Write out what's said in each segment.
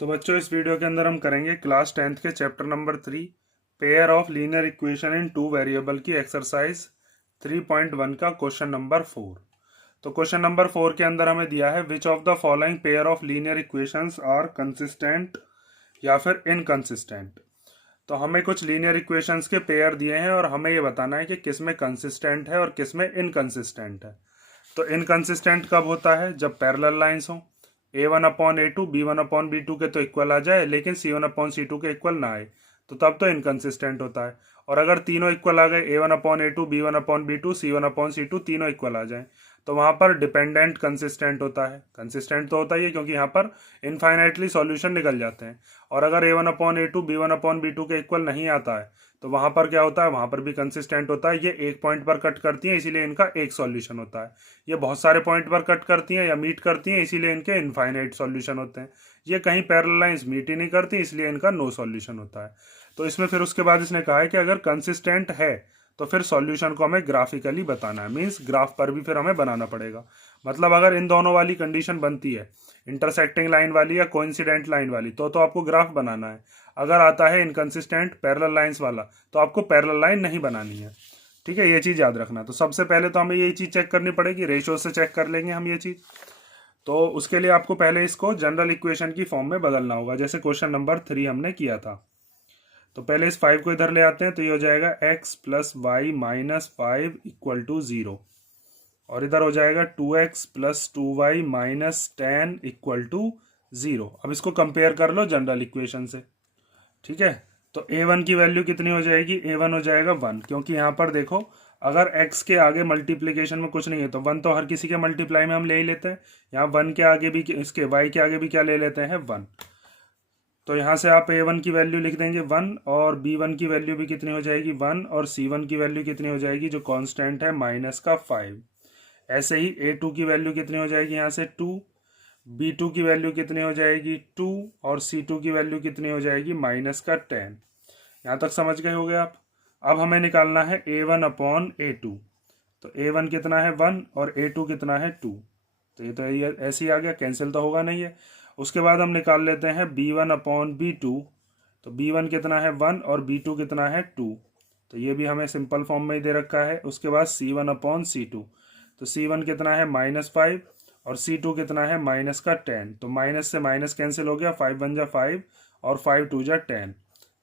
तो बच्चों इस वीडियो के अंदर हम करेंगे क्लास 10th के chapter number 3 pair of linear equation in two variable की एक्सरसाइज 3.1 का क्वेश्चन नंबर 4। तो क्वेश्चन नंबर 4 के अंदर हमें दिया है which of the following pair of linear equations are consistent या फिर इनकंसिस्टेंट। तो हमें कुछ लीनियर इक्वेशंस के पेयर दिए हैं और हमें ये बताना है कि किस में कंसिस्टेंट है और किस में इनकंसिस्टेंट है। तो इनकंसिस्टेंट कब होता है? जब पैरेलल लाइंस हो, a1/a2 b1/b2 के तो इक्वल आ जाए लेकिन c1/c2 के इक्वल ना आए, तो तब तो इनकंसिस्टेंट होता है। और अगर तीनों इक्वल आ गए a1/a2 b1/b2 c1/c2 तीनों इक्वल आ जाए, तो वहां पर डिपेंडेंट कंसिस्टेंट होता है। कंसिस्टेंट तो होता ही है क्योंकि यहाँ पर इनफाइनाइटली सॉल्यूशन निकल जाते हैं। और अगर a1/a2 b1/b2 के इक्वल नहीं आता है तो वहां पर क्या होता है? वहां पर भी कंसिस्टेंट होता है। ये एक पॉइंट पर कट करती है इसीलिए इनका एक सॉल्यूशन होता है। ये बहुत सारे पॉइंट पर कट करती हैं या मीट करती हैं इसीलिए इनके इनफाइनाइट सॉल्यूशन होते हैं। ये कहीं पैरेलल लाइंस मीट ही नहीं करती इसलिए इनका नो सॉल्यूशन होता है। तो इसमें फिर उसके बाद इसने कहा है कि अगर कंसिस्टेंट है तो फिर सॉल्यूशन को हमें ग्राफिकली बताना है, मीन्स ग्राफ पर भी फिर हमें बनाना पड़ेगा। मतलब अगर इन दोनों वाली कंडीशन बनती है, इंटरसेक्टिंग लाइन वाली या कोइंसिडेंट लाइन वाली, तो आपको ग्राफ बनाना है। अगर आता है इनकंसिस्टेंट पैरेलल लाइंस वाला तो आपको पैरेलल लाइन नहीं बनानी है। ठीक है, ये चीज़ याद रखना। तो सबसे पहले तो हमें यही चीज़ चेक करनी पड़ेगी, रेशियो से चेक कर लेंगे हम ये चीज़। तो उसके लिए आपको पहले इसको जनरल इक्वेशन की फॉर्म में बदलना होगा, जैसे क्वेश्चन नंबर 3 हमने किया था। तो पहले इस 5 को इधर ले आते हैं, तो ये हो जाएगा x + y - 5 = 0 और इधर हो जाएगा 2x + 2y - 10 = 0। अब इसको कंपेयर कर लो जनरल इक्वेशन से। ठीक है, तो a1 की वैल्यू कितनी हो जाएगी? a1 हो जाएगा 1, क्योंकि यहाँ पर देखो अगर x के आगे मल्टीप्लीकेशन में कुछ नहीं है तो 1 तो हर किसी के मल्टीप्लाई में हम ले ही लेते हैं। यहाँ 1 के आगे भी, इसके y के आगे भी क्या ले लेते हैं? 1। तो यहाँ से आप a1 की वैल्यू लिख देंगे 1 और b1 की वैल्यू भी कितनी हो जाएगी? 1 और c1 की वैल्यू कितनी हो जाएगी जो कांस्टेंट है -5। ऐसे ही a2 की वैल्यू कितनी हो जाएगी? यहाँ से 2, b2 की वैल्यू कितनी हो जाएगी? 2 और c2 की वैल्यू कितनी हो जाएगी? -10। यहाँ तक समझ गए होगे आप। अब हमें निकालना है a1/a2। तो a1 कितना है? 1 और a2 कितना है? 2। तो ये तो ऐसे ही आ गया, कैंसिल तो होगा नहीं है। उसके बाद हम निकाल लेते हैं b1/b2। तो b1 कितना है? 1 और b2 कितना है? 2। तो ये भी हमें सिंपल फॉर्म में ही दे रखा है। उसके बाद c1/c2। तो c1 कितना है? -5 और c2 कितना है? -10। तो माइनस से माइनस कैंसिल हो गया, 5 × 5 और 5 × 10।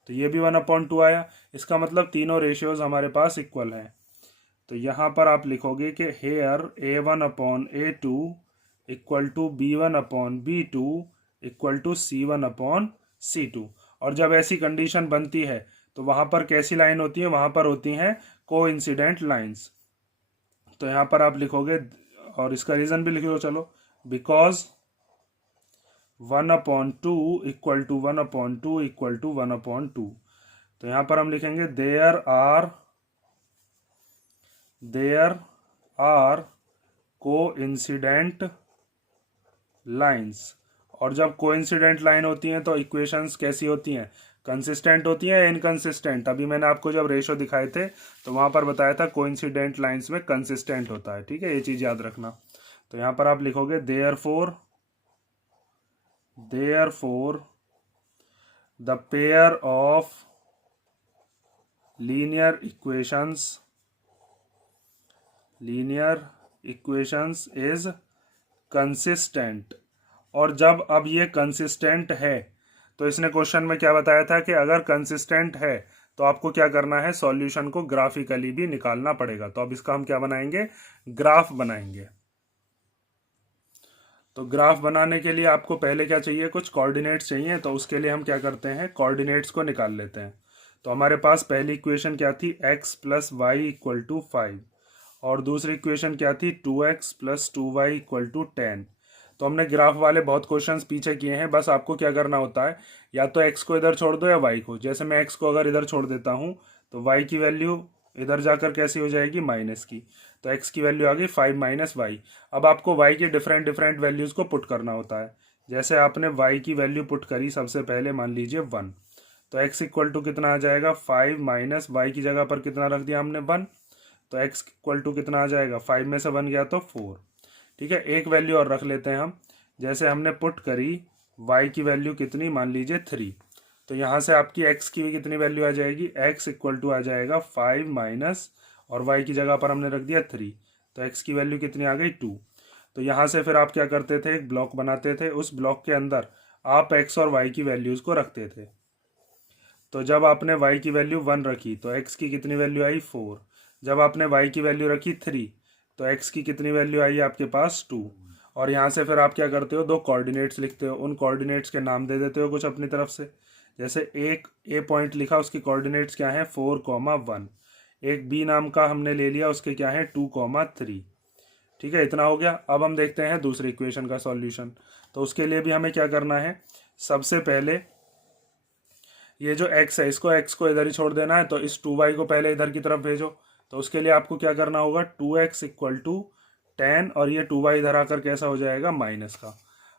तो ये भी 1/2 आया। इसका मतलब तीनों रेशियोज हमारे पास इक्वल हैं। तो यहाँ पर आप लिखोगे कि हेयर a1/a2 = b1/b2 = c1/c2। और जब ऐसी कंडीशन बनती है तो वहाँ पर कैसी लाइन होती है? वहाँ पर होती हैं कोइंसिडेंट लाइंस। तो यहाँ पर आप लिखोगे और इसका रीज़न भी लिख लो, चलो। बिकॉज 1/2 = 1/2 = 1/2। तो यहाँ पर हम लिखेंगे देयर आर कोइंसिडेंट लाइंस। और जब कोइंसिडेंट लाइन होती हैं तो इक्वेशंस कैसी होती हैं? कंसिस्टेंट होती हैं या इनकंसिस्टेंट? अभी मैंने आपको जब रेशो दिखाए थे तो वहां पर बताया था कोइंसिडेंट लाइंस में कंसिस्टेंट होता है। ठीक है, ये चीज याद रखना। तो यहाँ पर आप लिखोगे therefore the pair of linear equations is consistent. और जब अब ये कंसिस्टेंट है तो इसने क्वेश्चन में क्या बताया था कि अगर कंसिस्टेंट है तो आपको क्या करना है? सॉल्यूशन को ग्राफिकली भी निकालना पड़ेगा। तो अब इसका हम क्या बनाएंगे? ग्राफ बनाएंगे। तो ग्राफ बनाने के लिए आपको पहले क्या चाहिए? कुछ कोऑर्डिनेट्स चाहिए। तो उसके लिए हम क्या करते हैं? कोऑर्डिनेट्स को निकाल लेते हैं। तो हमारे पास पहली इक्वेशन क्या थी? x + y = 5 और दूसरी इक्वेशन क्या थी? 2x + 2y = 10। तो हमने ग्राफ वाले बहुत क्वेश्चंस पीछे किए हैं, बस आपको क्या करना होता है, या तो x को इधर छोड़ दो या y को। जैसे मैं x को अगर इधर छोड़ देता हूँ तो y की वैल्यू इधर जाकर कैसी हो जाएगी? माइनस की। तो x की वैल्यू आ गई 5 - y। अब आपको y की डिफरेंट वैल्यूज़ को पुट करना होता है। जैसे आपने y की वैल्यू पुट करी सबसे पहले, मान लीजिए 1, तो x = कितना आ जाएगा? 5 - y की जगह पर कितना रख दिया हमने? 1। तो x = कितना आ जाएगा? 5 में से 1 गया तो 4। ठीक है, एक वैल्यू और रख लेते हैं हम। जैसे हमने पुट करी y की वैल्यू कितनी, मान लीजिए 3। तो यहाँ से आपकी x की भी कितनी वैल्यू आ जाएगी, x इक्वल टू आ जाएगा 5 माइनस, और y की जगह पर हमने रख दिया 3, तो x की वैल्यू कितनी आ गई 2। तो यहाँ से फिर आप क्या करते थे, एक ब्लॉक बनाते थे, उस ब्लॉक के अंदर आप x और y की वैल्यूज़ को रखते थे। तो जब आपने y की वैल्यू 1 रखी तो x की कितनी वैल्यू आई 4। जब आपने y की वैल्यू रखी 3 तो x की कितनी वैल्यू आई आपके पास 2। और यहाँ से फिर आप क्या करते हो, दो कोऑर्डिनेट्स लिखते हो, उन कोऑर्डिनेट्स के नाम दे देते हो कुछ अपनी तरफ से। जैसे एक ए पॉइंट लिखा, उसकी कोऑर्डिनेट्स क्या है 4,1। एक बी नाम का हमने ले लिया, उसके क्या है 2,3। ठीक है, इतना हो गया। अब हम देखते हैं दूसरी इक्वेशन का सॉल्यूशन। तो उसके लिए भी हमें क्या करना है, सबसे पहले ये जो x है, इसको x को इधर ही छोड़ देना है, तो इस 2y को पहले इधर की तरफ भेजो। तो उसके लिए आपको क्या करना होगा, 2x इक्वल टू 10, और ये 2y इधर आकर कैसा हो जाएगा, माइनस का।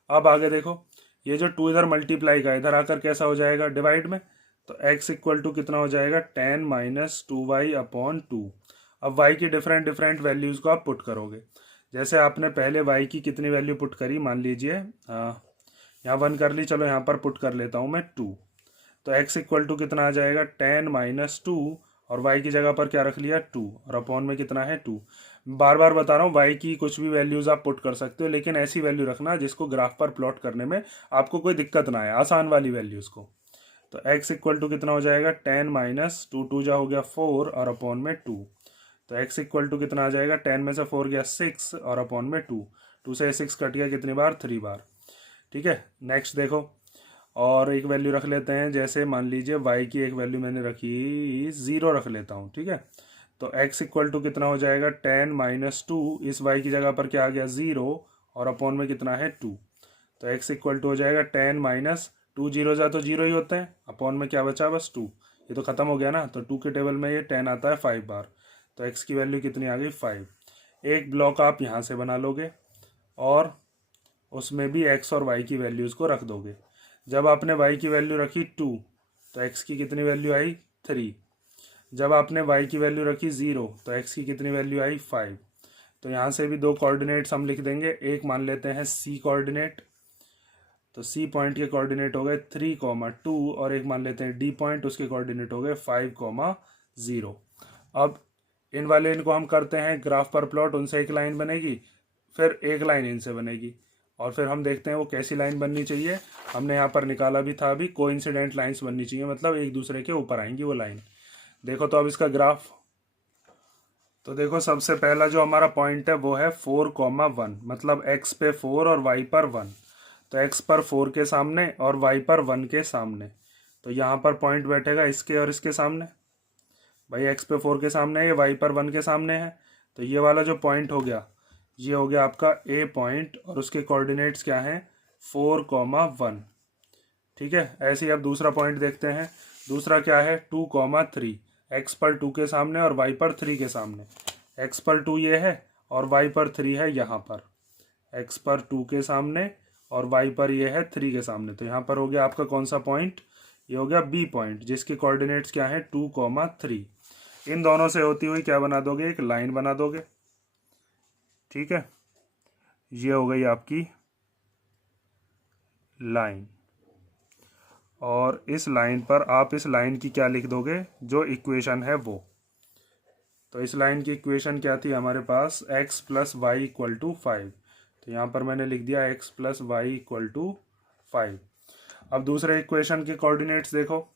अब आगे देखो, ये जो 2 इधर मल्टीप्लाई का इधर आकर कैसा हो जाएगा, डिवाइड में। तो x इक्वल टू कितना हो जाएगा, 10 माइनस 2y अपॉन 2। अब y की डिफरेंट डिफरेंट वैल्यूज़ को आप पुट करोगे। जैसे आपने पहले y की कितनी वैल्यू पुट करी, मान लीजिए यहाँ 1 कर ली, चलो यहाँ पर पुट कर लेता हूँ मैं 2। तो x इक्वल टू कितना आ जाएगा, 10 माइनस 2, और y की जगह पर क्या रख लिया 2, और अपॉन में कितना है 2। बार बार बता रहा हूँ, y की कुछ भी वैल्यूज़ आप पुट कर सकते हो, लेकिन ऐसी वैल्यू रखना जिसको ग्राफ पर प्लॉट करने में आपको कोई दिक्कत ना आए, आसान वाली वैल्यूज़ को। तो x इक्वल टू कितना हो जाएगा, 10 माइनस 2, 2 जा हो गया 4, और अपॉन में 2। तो x इक्वल टू कितना आ जाएगा, 10 में से 4 गया 6, और अपॉन में 2। 2 से 6 कट गया कितनी बार, 3 बार। ठीक है, नेक्स्ट देखो, और एक वैल्यू रख लेते हैं। जैसे मान लीजिए y की एक वैल्यू मैंने रखी 0 रख लेता हूँ। ठीक है, तो x इक्वल टू कितना हो जाएगा, 10 माइनस 2, इस y की जगह पर क्या आ गया 0, और अपॉन में कितना है 2। तो x इक्वल टू हो जाएगा 10 माइनस 2, 0 जा तो 0 ही होते हैं, अपॉन में क्या बचा बस 2। ये तो ख़त्म हो गया ना, तो 2 के टेबल में ये 10 आता है 5 बार। तो x की वैल्यू कितनी आ गई 5। एक ब्लॉक आप यहाँ से बना लोगे, और उसमें भी x और y की वैल्यूज़ को रख दोगे। जब आपने y की वैल्यू रखी 2 तो x की कितनी वैल्यू आई 3। जब आपने y की वैल्यू रखी 0 तो x की कितनी वैल्यू आई 5। तो यहाँ से भी दो कोऑर्डिनेट्स हम लिख देंगे, एक मान लेते हैं c कोऑर्डिनेट, तो c पॉइंट के कोऑर्डिनेट हो गए 3,2, और एक मान लेते हैं d पॉइंट, उसके कोऑर्डिनेट हो गए 5,0। अब इन वाले इनको हम करते हैं ग्राफ पर प्लॉट, उनसे एक लाइन बनेगी, फिर एक लाइन इनसे बनेगी, और फिर हम देखते हैं वो कैसी लाइन बननी चाहिए। हमने यहाँ पर निकाला भी था अभी, कोइंसिडेंट लाइंस बननी चाहिए, मतलब एक दूसरे के ऊपर आएंगी वो लाइन। देखो तो अब इसका ग्राफ, तो देखो सबसे पहला जो हमारा पॉइंट है वो है 4,1, मतलब x पे 4 और y पर 1। तो x पर 4 के सामने और y पर 1 के सामने, तो यहाँ पर पॉइंट बैठेगा इसके और इसके सामने। भाई x पे 4 के सामने है, ये y पर 1 के सामने है, तो ये वाला जो पॉइंट हो गया, ये हो गया आपका a पॉइंट, और उसके कोऑर्डिनेट्स क्या हैं 4,1। ठीक है, ऐसे ही अब दूसरा पॉइंट देखते हैं। दूसरा क्या है 2,3, x पर 2 के सामने और y पर 3 के सामने। x पर 2 ये है, और y पर 3 है यहाँ पर। x पर 2 के सामने और y पर ये है 3 के सामने, तो यहाँ पर हो गया आपका कौन सा पॉइंट, ये हो गया b पॉइंट, जिसके कोऑर्डिनेट्स क्या है 2,3। इन दोनों से होती हुई क्या बना दोगे, एक लाइन बना दोगे। ठीक है, ये हो गई आपकी लाइन, और इस लाइन पर आप इस लाइन की क्या लिख दोगे, जो इक्वेशन है वो। तो इस लाइन की इक्वेशन क्या थी हमारे पास, x plus Y equal to 5। तो यहाँ पर मैंने लिख दिया x plus Y equal to 5। अब दूसरे इक्वेशन के कोऑर्डिनेट्स देखो,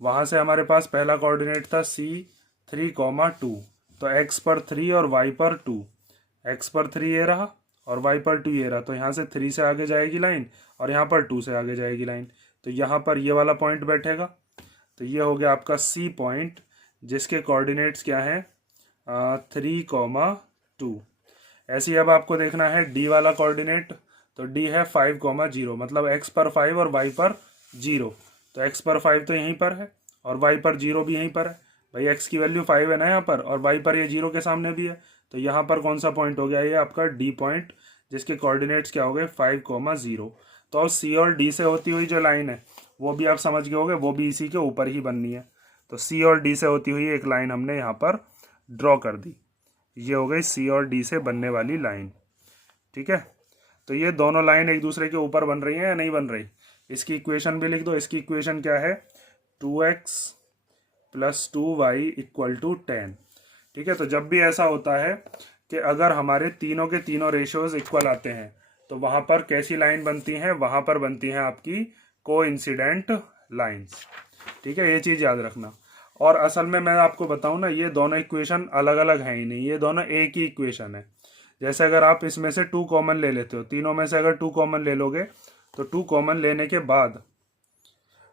वहाँ से हमारे पास पहला कोऑर्डिनेट था c 3,2, तो x पर 3 और y पर 2। x पर 3 ये रहा और y पर 2 ये रहा, तो यहाँ से 3 से आगे जाएगी लाइन, और यहाँ पर 2 से आगे जाएगी लाइन, तो यहाँ पर ये वाला पॉइंट बैठेगा। तो ये हो गया आपका c पॉइंट, जिसके कोऑर्डिनेट्स क्या हैं 3,2। ऐसे ही अब आपको देखना है d वाला कोऑर्डिनेट, तो d है 5,0, मतलब x पर 5 और y पर 0। तो x पर 5 तो यहीं पर है, और y पर 0 भी यहीं पर है। भाई x की वैल्यू 5 है ना यहाँ पर, और y पर ये 0 के सामने भी है, तो यहाँ पर कौन सा पॉइंट हो गया, ये आपका d पॉइंट, जिसके कोऑर्डिनेट्स क्या हो गए 5,0। तो अब c और d से होती हुई जो लाइन है वो भी आप समझ गए होगे, वो भी इसी के ऊपर ही बननी है। तो c और d से होती हुई एक लाइन हमने यहाँ पर ड्रॉ कर दी, ये हो गई c और d से बनने वाली लाइन। ठीक है, तो ये दोनों लाइन एक दूसरे के ऊपर बन रही हैं या नहीं बन रही। इसकी इक्वेशन भी लिख दो। इसकी इक्वेशन क्या है, 2x + 2y = 10। ठीक है, तो जब भी ऐसा होता है कि अगर हमारे तीनों के तीनों रेशियोज इक्वल आते हैं तो वहां पर कैसी लाइन बनती हैं, वहां पर बनती हैं आपकी कोइंसिडेंट लाइंस। ठीक है, ये चीज याद रखना। और असल में मैं आपको बताऊं ना, ये दोनों इक्वेशन अलग अलग हैं ही नहीं, ये दोनों एक ही इक्वेशन है। जैसे अगर आप इसमें से 2 कॉमन ले लेते हो, तीनों में से अगर 2 कॉमन ले लोगे तो 2 कॉमन लेने के बाद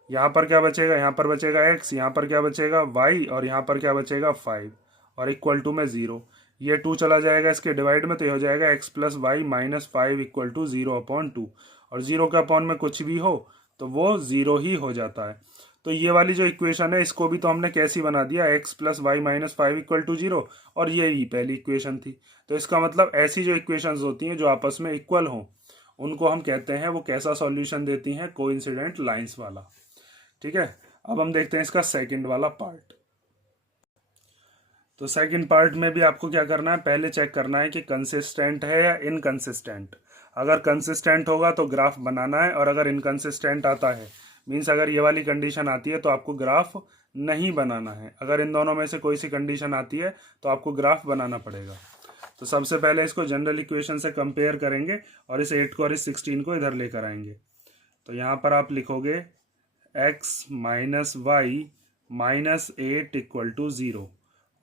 यहाँ पर क्या बचेगा, यहाँ पर बचेगा x, यहाँ पर क्या बचेगा y, और यहाँ पर क्या बचेगा 5, और इक्वल टू में 0। ये 2 चला जाएगा इसके डिवाइड में, तो ये हो जाएगा x + y - 5 = 0/2। और 0 के अपॉन में कुछ भी हो तो वो 0 ही हो जाता है। तो ये वाली जो इक्वेशन है इसको भी तो हमने कैसी बना दिया, x + y - 5 = 0, और ये ही पहली इक्वेशन थी। तो इसका मतलब ऐसी जो इक्वेशंस होती हैं जो आपस में इक्वल हों उनको हम कहते हैं, वो कैसा सॉल्यूशन देती हैं, कोइंसिडेंट लाइंस वाला। ठीक है, अब हम देखते हैं इसका सेकंड वाला पार्ट। तो सेकंड पार्ट में भी आपको क्या करना है, पहले चेक करना है कि कंसिस्टेंट है या इनकंसिस्टेंट। अगर कंसिस्टेंट होगा तो ग्राफ बनाना है, और अगर इनकंसिस्टेंट आता है मीन्स अगर ये वाली कंडीशन आती है तो आपको ग्राफ नहीं बनाना है। अगर इन दोनों में से कोई सी कंडीशन आती है तो आपको ग्राफ बनाना पड़ेगा। तो सबसे पहले इसको जनरल इक्वेशन से कंपेयर करेंगे और इस 8 को और इस 16 को इधर लेकर आएंगे। तो यहाँ पर आप लिखोगे x - y - 8 = 0,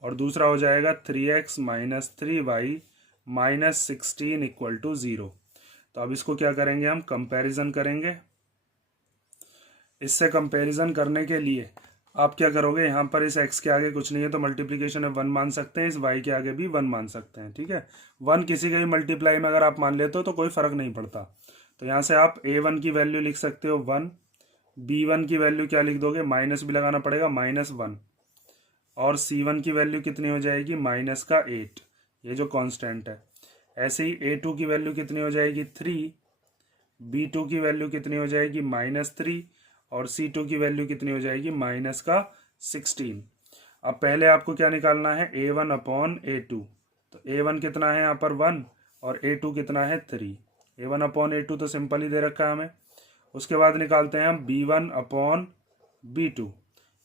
और दूसरा हो जाएगा 3x - 3y - 16 = 0। तो अब इसको क्या करेंगे, हम कंपैरिजन करेंगे। इससे कंपैरिजन करने के लिए आप क्या करोगे, यहाँ पर इस x के आगे कुछ नहीं है तो मल्टीप्लिकेशन में 1 मान सकते हैं, इस y के आगे भी 1 मान सकते हैं। ठीक है, 1 किसी के भी मल्टीप्लाई में अगर आप मान लेते हो तो कोई फर्क नहीं पड़ता। तो यहाँ से आप a1 की वैल्यू लिख सकते हो 1, b1 की वैल्यू क्या लिख दोगे, माइनस भी लगाना पड़ेगा -1, और c1 की वैल्यू कितनी हो जाएगी, -8, ये जो कांस्टेंट है। ऐसे ही a2 की वैल्यू कितनी हो जाएगी 3, b2 की वैल्यू कितनी हो जाएगी -3, और c2 की वैल्यू कितनी हो जाएगी -16। अब पहले आपको क्या निकालना है, a1/a2। तो a1 कितना है यहाँ पर 1, और a2 कितना है 3। a1/a2 तो सिंपल ही दे रखा है हमें। उसके बाद निकालते हैं हम b1/b2।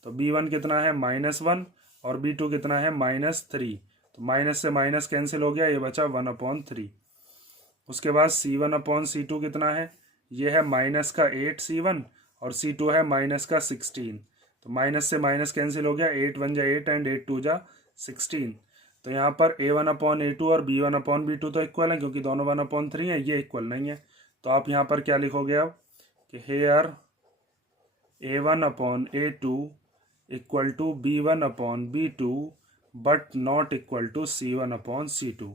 तो b1 कितना है -1, और b2 कितना है -3। तो माइनस से माइनस कैंसिल हो गया, ये बचा 1/3। उसके बाद c1/c2 कितना है, ये है -8 c1, और c2 है -16। तो माइनस से माइनस कैंसिल हो गया, 8 1 जा 8 एंड 8 2 जा 16। तो यहाँ पर a1/a2 और b1/b2 तो इक्वल है, क्योंकि दोनों 1/3 है, ये इक्वल नहीं है। तो आप यहाँ पर क्या लिखोगे अब कि here a1/a2 = b1/b2 but not equal to c1/c2,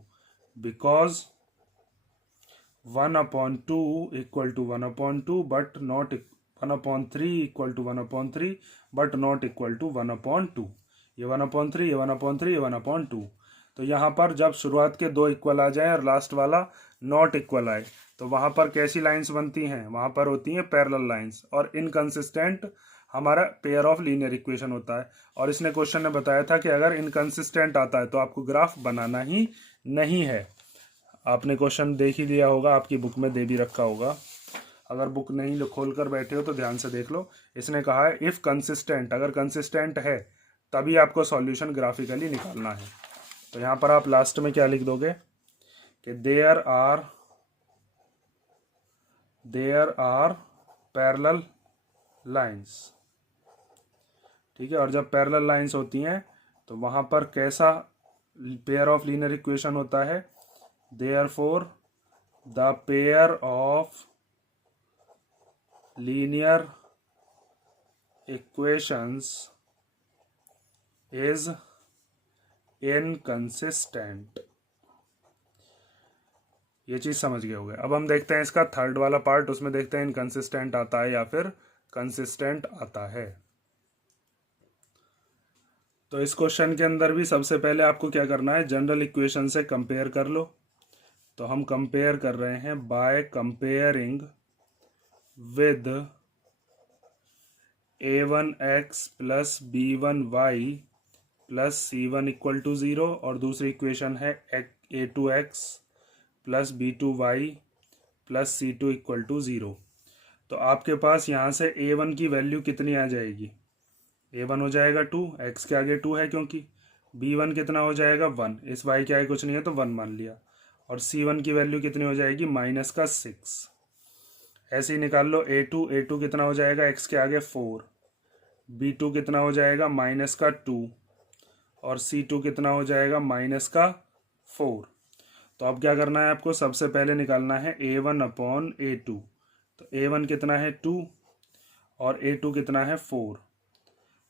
because 1/2 = 1/2 but not 1/3 = 1/3 but not equal to 1/2। ये 1/3, ये 1/3, ये 1/2। तो यहाँ पर जब शुरुआत के 2 इक्वल आ जाए और लास्ट वाला नॉट इक्वल आए तो वहाँ पर कैसी लाइंस बनती हैं, वहाँ पर होती हैं पैरेलल लाइंस। और इनकंसिस्टेंट हमारा पेयर ऑफ लीनियर इक्वेशन होता है। और इसने क्वेश्चन ने बताया था कि अगर इनकंसिस्टेंट आता है तो आपको ग्राफ बनाना ही नहीं है। आपने क्वेश्चन देख ही लिया होगा, आपकी बुक में दे भी रखा होगा। अगर बुक नहीं खोल कर बैठे हो तो ध्यान से देख लो। इसने कहा है इफ कंसिस्टेंट, अगर कंसिस्टेंट है तभी आपको सॉल्यूशन ग्राफिकली निकालना है। तो यहाँ पर आप लास्ट में क्या लिख दोगे कि देयर आर पैरेलल लाइंस। ठीक है, और जब पैरेलल लाइंस होती हैं तो वहाँ पर कैसा पेयर ऑफ लीनियर इक्वेशन होता है, therefore the pair of linear equations is inconsistent. ये चीज समझ गए होंगे। अब हम देखते हैं इसका थर्ड वाला पार्ट, उसमें देखते हैं इनकंसिस्टेंट आता है या फिर कंसिस्टेंट आता है। तो इस क्वेश्चन के अंदर भी सबसे पहले आपको क्या करना है, जनरल इक्वेशन से कंपेयर कर लो। तो हम कंपेयर कर रहे हैं by comparing with a1x + b1y + c1 = 0, और दूसरी इक्वेशन है a2x + b2y plus C2 equal to 0। तो आपके पास यहाँ से A1 की वैल्यू कितनी आ जाएगी, A1 हो जाएगा 2, x के आगे 2 है क्योंकि, B1 कितना हो जाएगा 1, इस y के आगे कुछ नहीं है तो 1 मान लिया, और C1 की वैल्यू कितनी हो जाएगी -6। ऐसे ही निकाल लो A2 कितना हो जाएगा x के आगे 4, B2 कितना हो जाएगा -2, और C2 कितना हो जाएगा -4। तो अब क्या करना है आपको, सबसे पहले निकालना है A1/A2। तो A1 कितना है 2 और A2 कितना है 4।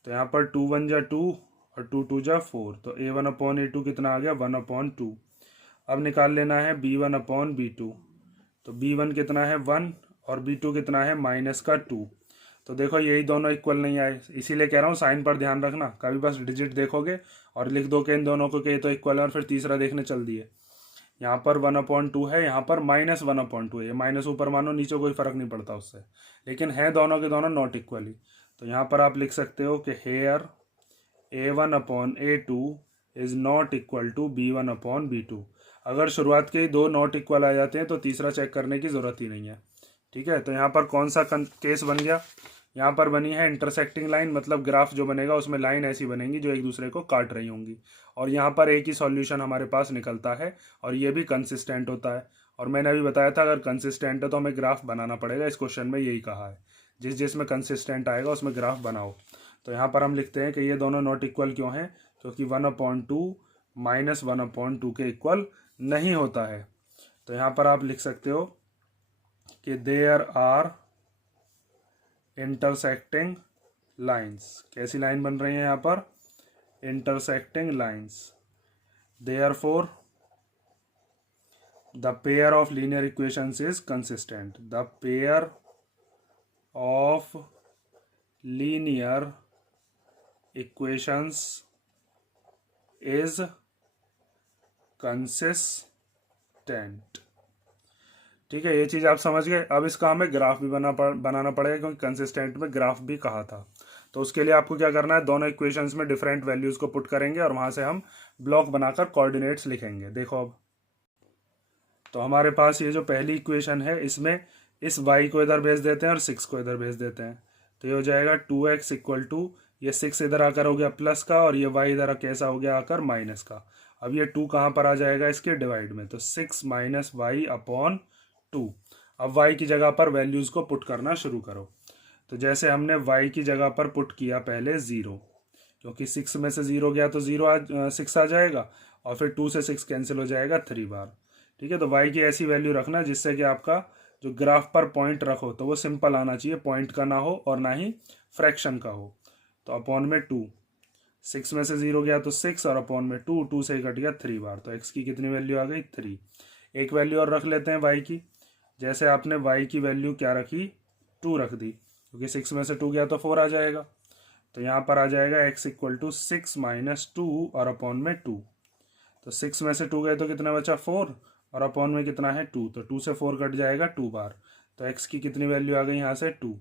तो यहाँ पर 2 1 जा 2 और 2 2 जा 4। तो A1/A2 कितना आ गया 1/2। अब निकाल लेना है B1/B2। तो B1 कितना है 1 और B2 कितना है -2। तो देखो यही दोनों इक्वल नहीं आए, इसीलिए कह रहा हूँ साइन पर ध्यान रखना, कभी बस डिजिट देखोगे और लिख दो कि इन दोनों को के तो इक्वल है और फिर तीसरा देखने चल दिए। यहाँ पर 1/2 है, यहाँ पर -1/2 है, माइनस ऊपर मानो नीचे कोई फर्क नहीं पड़ता उससे, लेकिन है दोनों के दोनों नॉट इक्वली। तो यहाँ पर आप लिख सकते हो कि here A1/A2 is not equal to B1/B2। अगर शुरुआत के ही दो नॉट इक्वल आ जाते हैं तो तीसरा चेक करने की ज़रूरत ही नहीं है। ठीक है, तो यहाँ पर कौन सा केस बन गया, यहाँ पर बनी है इंटरसेक्टिंग लाइन, मतलब ग्राफ जो बनेगा उसमें लाइन ऐसी बनेंगी जो एक दूसरे को काट रही होंगी, और यहाँ पर एक ही सॉल्यूशन हमारे पास निकलता है और ये भी कंसिस्टेंट होता है। और मैंने अभी बताया था अगर कंसिस्टेंट है तो हमें ग्राफ बनाना पड़ेगा, इस क्वेश्चन में यही कहा है, जिसमें कंसिस्टेंट आएगा उसमें ग्राफ बनाओ। तो यहाँ पर हम लिखते हैं कि ये दोनों नॉट इक्वल क्यों हैं, क्योंकि 1/2 -1/2 के इक्वल नहीं होता है। तो यहाँ पर आप लिख सकते हो कि देयर आर इंटरसेक्टिंग लाइंस। कैसी लाइन बन रही है यहाँ पर, intersecting lines. Therefore the pair of linear equations is consistent. The pair of linear equations is consistent. ठीक है, ये चीज़ आप समझ गए। अब इसका हमें ग्राफ भी बनाना पड़ेगा, क्योंकि कंसिस्टेंट में ग्राफ भी कहा था। तो उसके लिए आपको क्या करना है, दोनों इक्वेशंस में डिफरेंट वैल्यूज़ को पुट करेंगे और वहाँ से हम ब्लॉक बनाकर कोऑर्डिनेट्स लिखेंगे। देखो अब तो हमारे पास ये जो पहली इक्वेशन है इसमें इस y को इधर भेज देते हैं और 6 को इधर भेज देते हैं। तो ये हो जाएगा 2x इक्वल टू, ये 6 इधर आकर हो गया प्लस का और ये y इधर कैसा हो गया आकर माइनस का। अब ये 2 कहाँ पर आ जाएगा इसके डिवाइड में, तो 6 - y/2। अब y की जगह पर वैल्यूज़ को पुट करना शुरू करो। तो जैसे हमने y की जगह पर पुट किया पहले 0, क्योंकि 6 में से 0 गया तो 6 आ जाएगा, और फिर 2 से 6 कैंसिल हो जाएगा 3 बार। ठीक है, तो y की ऐसी वैल्यू रखना जिससे कि आपका जो ग्राफ पर पॉइंट रखो तो वो सिंपल आना चाहिए, पॉइंट का ना हो और ना ही फ्रैक्शन का हो। तो अपॉन में 2, 6 में से 0 गया तो 6 और अपॉन में 2, 2 से कट गया 3 बार, तो x की कितनी वैल्यू आ गई 3। एक वैल्यू और रख लेते हैं y की। जैसे आपने y की वैल्यू क्या रखी 2 रख दी, क्योंकि 6 में से 2 गया तो 4 आ जाएगा। तो यहाँ पर आ जाएगा x इक्वल टू 6 - 2 और अपॉन में 2। तो 6 में से 2 गए तो कितना बचा 4 और अपॉन में कितना है 2, तो 2 से 4 कट जाएगा 2 बार। तो x की कितनी वैल्यू आ गई यहाँ से 2।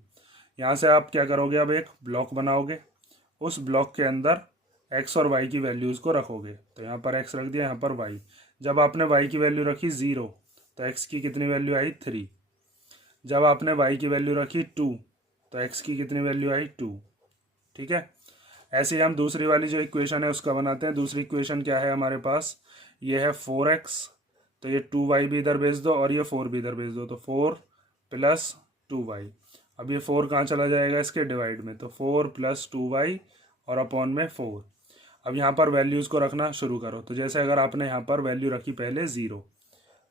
यहाँ से आप क्या करोगे, अब एक ब्लॉक बनाओगे, उस ब्लॉक के अंदर x और y की वैल्यूज़ को रखोगे। तो यहाँ पर x रख दिया, यहाँ पर y। जब आपने y की वैल्यू रखी 0 तो x की कितनी वैल्यू आई 3। जब आपने y की वैल्यू रखी 2 तो x की कितनी वैल्यू आई 2। ठीक है, ऐसे ही हम दूसरी वाली जो इक्वेशन है उसका बनाते हैं। दूसरी इक्वेशन क्या है हमारे पास, ये है 4x, तो ये 2y भी इधर भेज दो और ये 4 भी इधर भेज दो, तो 4 + 2y। अब ये 4 कहाँ चला जाएगा इसके डिवाइड में, तो 4 + 2y और अपॉन में 4। अब यहाँ पर वैल्यूज़ को रखना शुरू करो। तो जैसे अगर आपने यहाँ पर वैल्यू रखी पहले 0,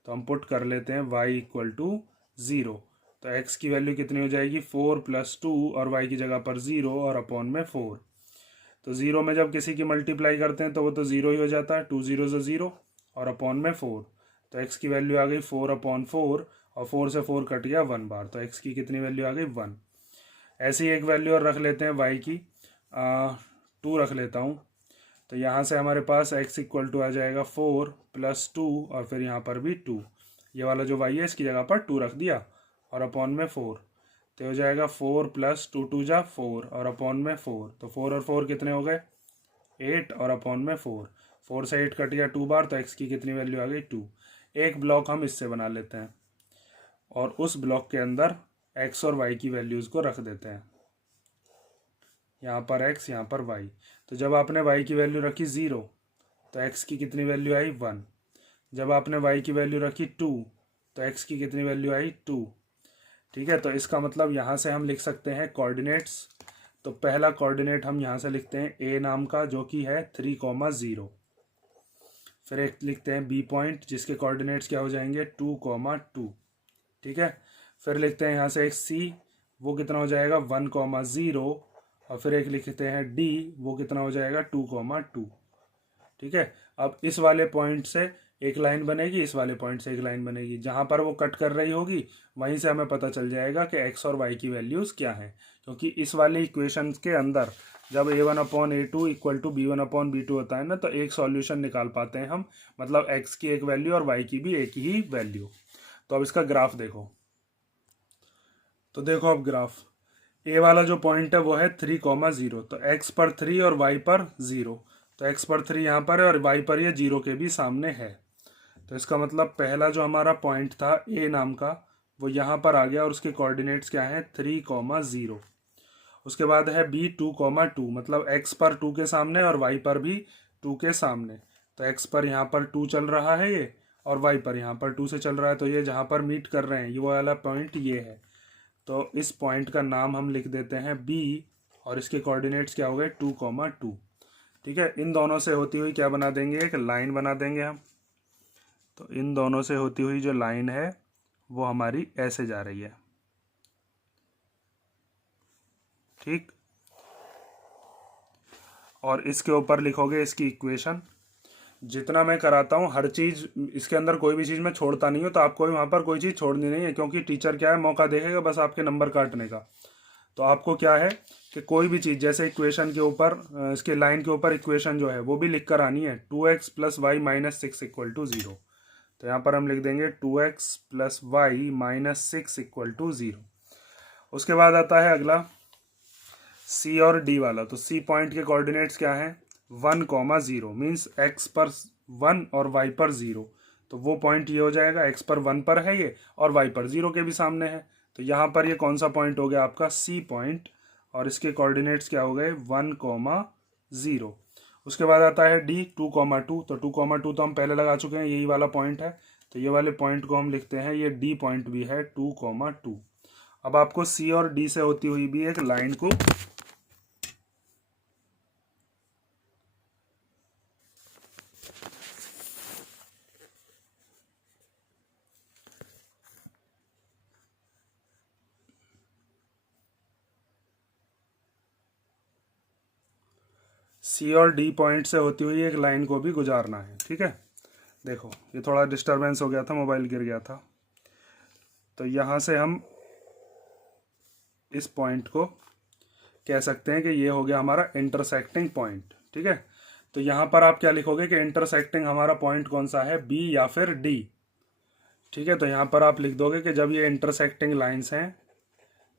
तो हम पुट कर लेते हैं y इक्वल टू 0। तो x की वैल्यू कितनी हो जाएगी 4 + 2 और y की जगह पर 0 और अपॉन में 4। तो 0 में जब किसी की मल्टीप्लाई करते हैं तो वो तो 0 ही हो जाता है, 2 0 से 0 और अपॉन में 4। तो x की वैल्यू आ गई 4/4 और 4 से 4 कट गया 1 बार, तो x की कितनी वैल्यू आ गई 1। ऐसी एक वैल्यू और रख लेते हैं y की, 2 रख लेता हूँ। तो यहाँ से हमारे पास x इक्वल टू आ जाएगा 4 + 2 और फिर यहाँ पर भी 2। ये वाला जो y है इसकी जगह पर 2 रख दिया और अपॉन में 4। तो हो जाएगा 4 + 2 2 जा 4 और अपॉन में 4। तो 4 और 4 कितने हो गए 8 और अपॉन में 4। 4 से 8 कट गया 2 बार, तो x की कितनी वैल्यू आ गई 2। एक ब्लॉक हम इससे बना लेते हैं। और उस ब्लॉक के अंदर x और y की वैल्यूज़ को रख देते हैं। यहाँ पर x, यहाँ पर y। तो जब आपने y की वैल्यू रखी 0 तो x की कितनी वैल्यू आई 1। जब आपने y की वैल्यू रखी 2 तो x की कितनी वैल्यू आई 2। ठीक है, तो इसका मतलब यहाँ से हम लिख सकते हैं कोऑर्डिनेट्स। तो पहला कोऑर्डिनेट हम यहाँ से लिखते हैं a नाम का, जो कि है 3,0। फिर एक लिखते हैं b पॉइंट, जिसके कोऑर्डिनेट्स क्या हो जाएंगे 2,2। ठीक है, फिर लिखते हैं यहाँ से एक c, वो कितना हो जाएगा 1,0। और फिर एक लिखते हैं d, वो कितना हो जाएगा 2,2। ठीक है, अब इस वाले पॉइंट से एक लाइन बनेगी, इस वाले पॉइंट से एक लाइन बनेगी। जहाँ पर वो कट कर रही होगी वहीं से हमें पता चल जाएगा कि x और y की वैल्यूज़ क्या हैं, क्योंकि इस वाले इक्वेशन के अंदर जब a1/a2 इक्वल टू b1/b2 होता है ना, तो एक सॉल्यूशन निकाल पाते हैं हम, मतलब x की एक वैल्यू और y की भी एक ही वैल्यू। तो अब इसका ग्राफ देखो। तो देखो अब ग्राफ, a वाला जो पॉइंट है वो है 3,0, तो x पर 3 और y पर 0। तो x पर 3 यहाँ पर है और y पर ये 0 के भी सामने है। तो इसका मतलब पहला जो हमारा पॉइंट था a नाम का, वो यहाँ पर आ गया और उसके कोऑर्डिनेट्स क्या हैं 3,0। उसके बाद है b 2,2, मतलब x पर 2 के सामने और y पर भी 2 के सामने। तो x पर यहाँ पर 2 चल रहा है ये, और y पर यहाँ पर 2 से चल रहा है। तो ये जहाँ पर मीट कर रहे हैं ये वाला पॉइंट ये है। तो इस पॉइंट का नाम हम लिख देते हैं b, और इसके कोऑर्डिनेट्स क्या हो गए 2,2। ठीक है, इन दोनों से होती हुई क्या बना देंगे, एक लाइन बना देंगे हम। तो इन दोनों से होती हुई जो लाइन है वो हमारी ऐसे जा रही है। ठीक, और इसके ऊपर लिखोगे इसकी इक्वेशन। जितना मैं कराता हूँ हर चीज़ इसके अंदर, कोई भी चीज़ मैं छोड़ता नहीं हूँ, तो आपको वहाँ पर कोई चीज़ छोड़नी नहीं है, क्योंकि टीचर क्या है मौका देखेगा बस आपके नंबर काटने का। तो आपको क्या है कि कोई भी चीज़, जैसे इक्वेशन के ऊपर, इसके लाइन के ऊपर इक्वेशन जो है वो भी लिख कर आनी है, 2x + y - 6 = 0। तो यहाँ पर हम लिख देंगे 2x + y - 6 = 0। उसके बाद आता है अगला c और d वाला। तो c पॉइंट के कोऑर्डिनेट्स क्या हैं 1,0, मीन्स x पर 1 और y पर 0। तो वो पॉइंट ये हो जाएगा, x पर 1 पर है ये और y पर 0 के भी सामने है। तो यहाँ पर ये कौन सा पॉइंट हो गया आपका c पॉइंट, और इसके कोऑर्डिनेट्स क्या हो गए 1,0। उसके बाद आता है d 2,2। तो 2,2 तो हम पहले लगा चुके हैं, यही वाला पॉइंट है। तो ये वाले पॉइंट को हम लिखते हैं, ये d पॉइंट भी है 2,2। अब आपको c और d से होती हुई भी एक लाइन को सी और डी पॉइंट से होती हुई एक लाइन को भी गुजारना है। ठीक है, देखो ये थोड़ा डिस्टरबेंस हो गया था, मोबाइल गिर गया था। तो यहाँ से हम इस पॉइंट को कह सकते हैं कि ये हो गया हमारा इंटरसेक्टिंग पॉइंट। ठीक है, तो यहाँ पर आप क्या लिखोगे कि इंटरसेक्टिंग हमारा पॉइंट कौन सा है, बी या फिर डी। ठीक है, तो यहाँ पर आप लिख दोगे कि जब ये इंटरसेक्टिंग लाइंस हैं,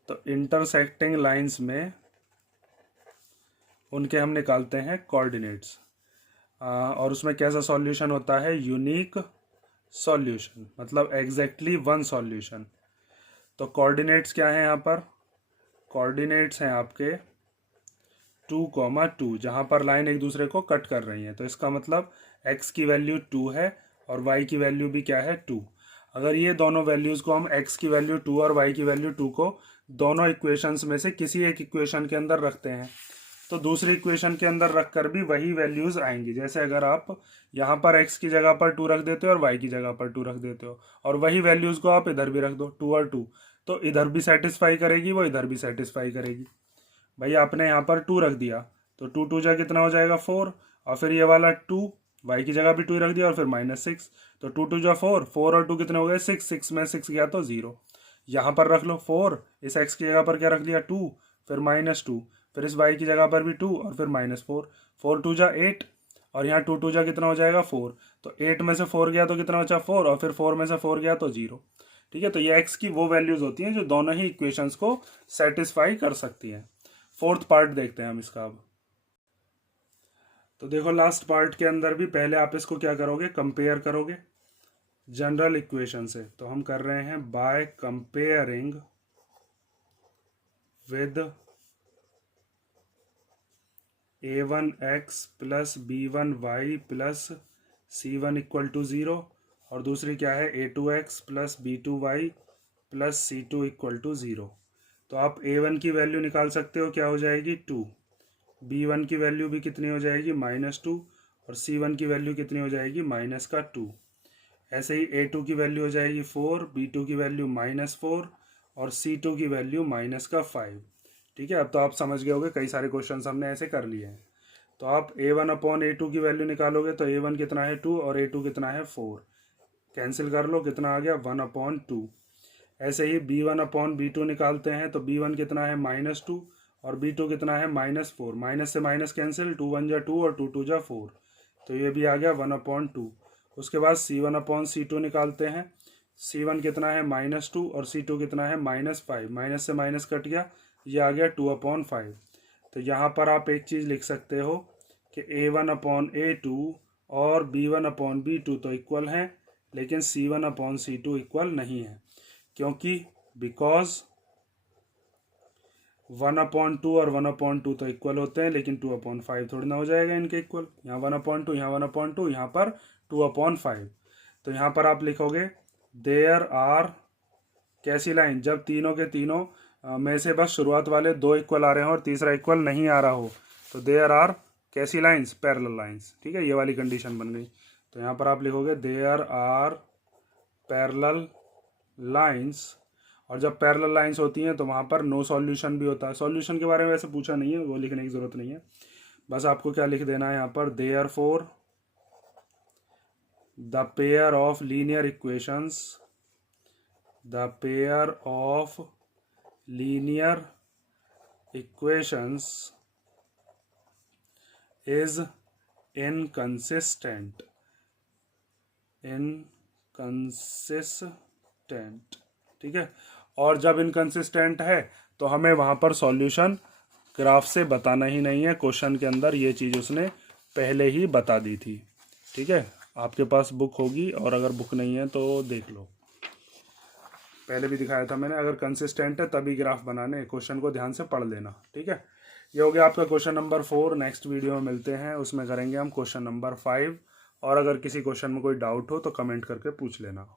तो इंटरसेक्टिंग लाइंस में उनके हम निकालते हैं कोऑर्डिनेट्स, और उसमें कैसा सॉल्यूशन होता है, यूनिक सॉल्यूशन, मतलब एग्जैक्टली वन सॉल्यूशन। तो कोऑर्डिनेट्स क्या है यहाँ पर, कोऑर्डिनेट्स हैं आपके 2,2, जहाँ पर लाइन एक दूसरे को कट कर रही है। तो इसका मतलब x की वैल्यू 2 है और y की वैल्यू भी क्या है 2। अगर ये दोनों वैल्यूज़ को हम x की वैल्यू 2 और y की वैल्यू 2 को दोनों इक्वेशंस में से किसी एक इक्वेशन के अंदर रखते हैं, तो दूसरी इक्वेशन के अंदर रख कर भी वही वैल्यूज़ आएंगी। जैसे अगर आप यहाँ पर x की जगह पर 2 रख देते हो और y की जगह पर 2 रख देते हो, और वही वैल्यूज़ को आप इधर भी रख दो 2 और 2, तो इधर भी सेटिस्फाई करेगी, वो इधर भी सेटिस्फाई करेगी। भाई आपने यहाँ पर 2 रख दिया तो 2 2 जा कितना हो जाएगा 4, और फिर ये वाला 2 y की जगह भी 2 रख दिया और फिर -6, तो 2 2 जा 4, 4 और 2 कितने हो गए 6, 6 में 6 गया तो 0। यहाँ पर रख लो 4, इस x की जगह पर क्या रख लिया 2, फिर -2, फिर इस y की जगह पर भी 2 और फिर -4, 4 2 जा 8, और यहाँ 2 2 जा कितना हो जाएगा 4, तो 8 में से 4 गया तो कितना बचा 4, और फिर 4 में से 4 गया तो 0। ठीक है, तो ये x की वो वैल्यूज होती हैं जो दोनों ही इक्वेशंस को सेटिस्फाई कर सकती हैं। फोर्थ पार्ट देखते हैं हम इसका अब। तो देखो लास्ट पार्ट के अंदर भी पहले आप इसको क्या करोगे, कंपेयर करोगे। जनरल इक्वेशन से। तो हम कर रहे हैं by comparing with a1x plus b1y plus c1 equal to 0, और दूसरी क्या है a2x plus b2y plus c2 equal to 0। तो आप a1 की वैल्यू निकाल सकते हो, क्या हो जाएगी 2, b1 की वैल्यू भी कितनी हो जाएगी -2, और c1 की वैल्यू कितनी हो जाएगी -2। ऐसे ही a2 की वैल्यू हो जाएगी 4, b2 की वैल्यू -4 और c2 की वैल्यू -5। ठीक है, अब तो आप समझ गए होंगे, कई सारे क्वेश्चन हमने ऐसे कर लिए हैं। तो आप a1 अपॉन a2 की वैल्यू निकालोगे तो a1 कितना है 2 और a2 कितना है 4, कैंसिल कर लो, कितना आ गया 1/2। ऐसे ही b1 अपॉन b2 निकालते हैं तो b1 कितना है -2 और b2 कितना है -4, माइनस से माइनस कैंसिल, 2 1 जा 2 और 2 2 जा 4, तो ये भी आ गया 1/2। उसके बाद c1 अपॉन c2 निकालते हैं, c1 कितना है -2 और c2 कितना है -5, माइनस से माइनस कट गया, ये आ गया 2/5। तो यहाँ पर आप एक चीज़ लिख सकते हो कि a1 अपॉन a2 और b1 अपॉन b2 तो इक्वल हैं, लेकिन c1 अपॉन c2 इक्वल नहीं है, क्योंकि बिकॉज 1/2 और 1/2 तो इक्वल होते हैं, लेकिन 2/5 थोड़ी ना हो जाएगा इनके इक्वल। यहाँ 1/2, यहाँ 1/2, यहाँ पर 2/5। तो यहाँ पर आप लिखोगे देयर आर कैसी लाइन, जब तीनों के तीनों में से बस शुरुआत वाले 2 इक्वल आ रहे हो और तीसरा इक्वल नहीं आ रहा हो, तो देयर आर कैसी लाइंस, पैरेलल लाइंस। ठीक है, ये वाली कंडीशन बन गई। तो यहाँ पर आप लिखोगे देयर आर पैरेलल लाइंस, और जब पैरेलल लाइंस होती हैं तो वहाँ पर नो सॉल्यूशन भी होता है। सॉल्यूशन के बारे में वैसे पूछा नहीं है, वो लिखने की ज़रूरत नहीं है, बस आपको क्या लिख देना है यहाँ पर, therefore the pair of linear equations, the pair of linear equations is inconsistent, inconsistent. ठीक है, और जब इनकंसिस्टेंट है तो हमें वहाँ पर सॉल्यूशन ग्राफ से बताना ही नहीं है, क्वेश्चन के अंदर ये चीज़ उसने पहले ही बता दी थी। ठीक है, आपके पास बुक होगी, और अगर बुक नहीं है तो देख लो, पहले भी दिखाया था मैंने। अगर कंसिस्टेंट है तभी ग्राफ बनाने, क्वेश्चन को ध्यान से पढ़ लेना। ठीक है, ये हो गया आपका क्वेश्चन नंबर 4। नेक्स्ट वीडियो में मिलते हैं, उसमें करेंगे हम क्वेश्चन नंबर 5, और अगर किसी क्वेश्चन में कोई डाउट हो तो कमेंट करके पूछ लेना।